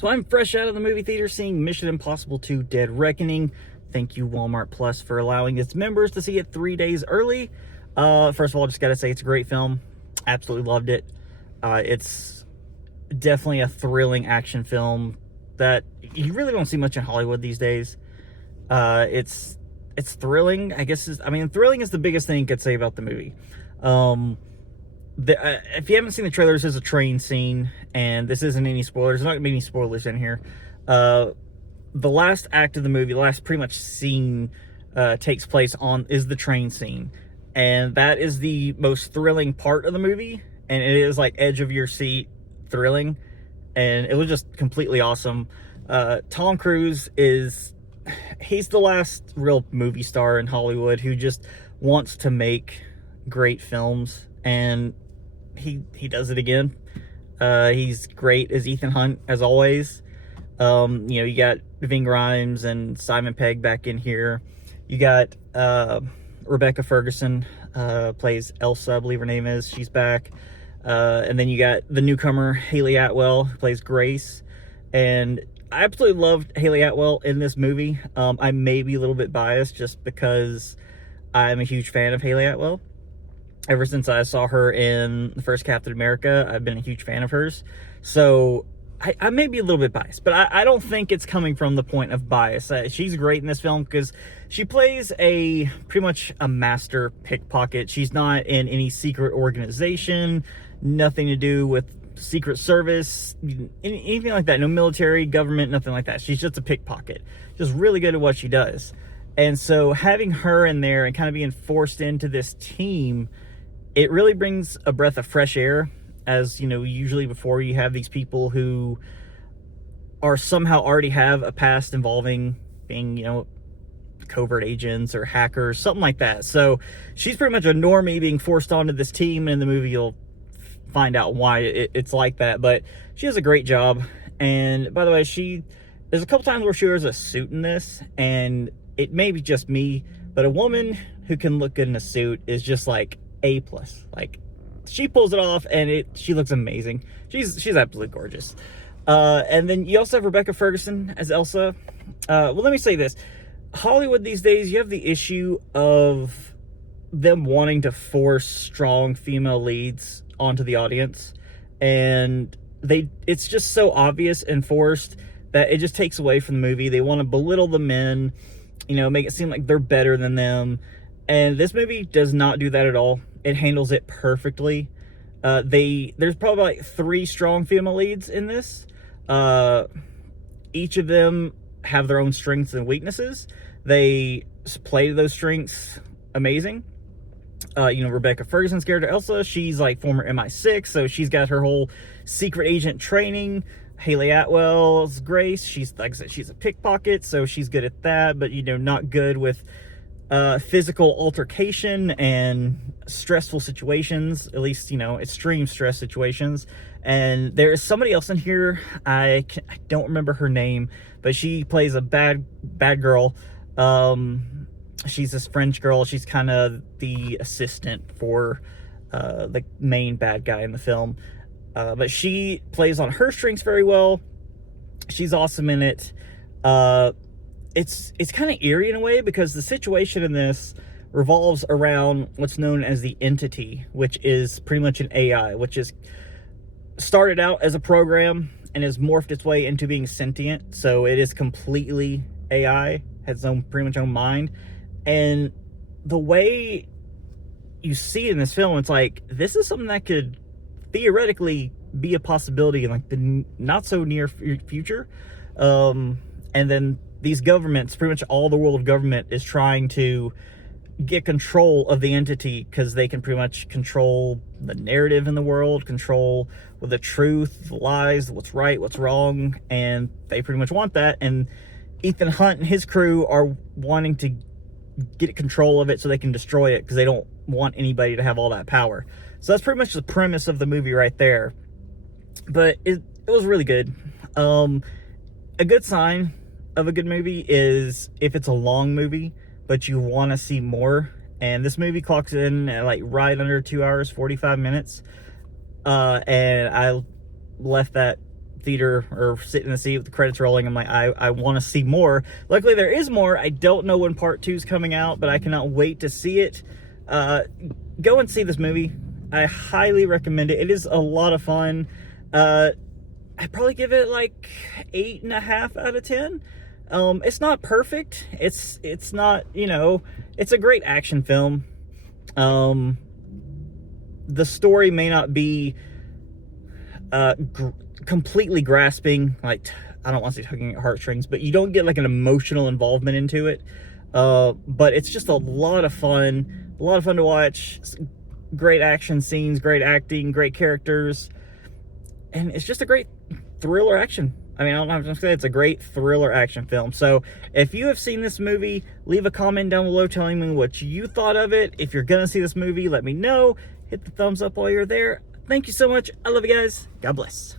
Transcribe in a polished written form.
So I'm fresh out of the movie theater seeing Mission Impossible 2 Dead Reckoning. Thank you, Walmart Plus, for allowing its members to see it 3 days early. First of all, just gotta say it's a great film. Absolutely loved it. It's definitely a thrilling action film that you really don't see much in Hollywood these days. It's thrilling, I guess. Thrilling is the biggest thing you could say about the movie. If you haven't seen the trailer, this is a train scene, and this isn't any spoilers. There's not gonna be any spoilers in here. The last act of the movie, the last pretty much scene takes place is the train scene, and that is the most thrilling part of the movie, and it is like edge of your seat thrilling, and it was just completely awesome. Tom Cruise he's the last real movie star in Hollywood who just wants to make great films, and he does it again. He's great as Ethan Hunt, as always. You got Ving Rhames and Simon Pegg back in here. You got Rebecca Ferguson, plays Elsa, I believe her name is. She's back. And then you got the newcomer, Haley Atwell, who plays Grace. And I absolutely loved Haley Atwell in this movie. I may be a little bit biased just because I'm a huge fan of Haley Atwell. Ever since I saw her in the first Captain America, I've been a huge fan of hers. So I may be a little bit biased, but I don't think it's coming from the point of bias. She's great in this film because she plays pretty much a master pickpocket. She's not in any secret organization, nothing to do with Secret Service, anything like that. No military, government, nothing like that. She's just a pickpocket. Just really good at what she does. And so having her in there and kind of being forced into this team, it really brings a breath of fresh air. As you know, usually before you have these people who are somehow already have a past involving being, covert agents or hackers, something like that. So she's pretty much a normie being forced onto this team, and in the movie you'll find out why it's like that. But she does a great job. And by the way, there's a couple times where she wears a suit in this, and it may be just me, but a woman who can look good in a suit is just like A+. Like, she pulls it off, and she looks amazing. She's absolutely gorgeous. And then you also have Rebecca Ferguson as Elsa. Well, let me say this. Hollywood these days, you have the issue of them wanting to force strong female leads onto the audience. And it's just so obvious and forced that it just takes away from the movie. They want to belittle the men, make it seem like they're better than them. And this movie does not do that at all. It handles it perfectly. There's probably like 3 strong female leads in this. Each of them have their own strengths and weaknesses. They play to those strengths amazing. Rebecca Ferguson's character, Elsa, she's like former MI6, so she's got her whole secret agent training. Haley Atwell's Grace, she's, like I said, she's a pickpocket, so she's good at that, but, not good with physical altercation and stressful situations, at least, extreme stress situations. And there is somebody else in here, I don't remember her name, but she plays a bad girl. She's this French girl. She's kind of the assistant for the main bad guy in the film. But she plays on her strengths very well. She's awesome in it. It's kind of eerie in a way because the situation in this revolves around what's known as the Entity, which is pretty much an AI, which is started out as a program and has morphed its way into being sentient. So it is completely AI, has pretty much own mind. And the way you see it in this film, it's like, this is something that could theoretically be a possibility in like the not so near future. And then these governments, pretty much all the world government, is trying to get control of the Entity because they can pretty much control the narrative in the world, control the truth, the lies, what's right, what's wrong, and they pretty much want that. And Ethan Hunt and his crew are wanting to get control of it so they can destroy it because they don't want anybody to have all that power. So that's pretty much the premise of the movie right there. But it was really good. A good sign of a good movie is if it's a long movie but you want to see more, and this movie clocks in at like right under 2 hours 45 minutes, and I left that theater or sit in the seat with the credits rolling. I'm like, I want to see more. Luckily, there is more. I don't know when part 2 is coming out, but I cannot wait to see it. Go and see this movie. I highly recommend it. It is a lot of fun. I'd probably give it like 8.5 out of 10. It's not perfect. It's not, you know, it's a great action film. The story may not be completely grasping, like, I don't want to say tugging at heartstrings, but you don't get like an emotional involvement into it. But it's just a lot of fun to watch. Great action scenes, great acting, great characters, and it's just a great thriller action. I mean, I don't know how to say, it's a great thriller action film. So if you have seen this movie, leave a comment down below telling me what you thought of it. If you're gonna see this movie, let me know. Hit the thumbs up while you're there. Thank you so much. I love you guys. God bless.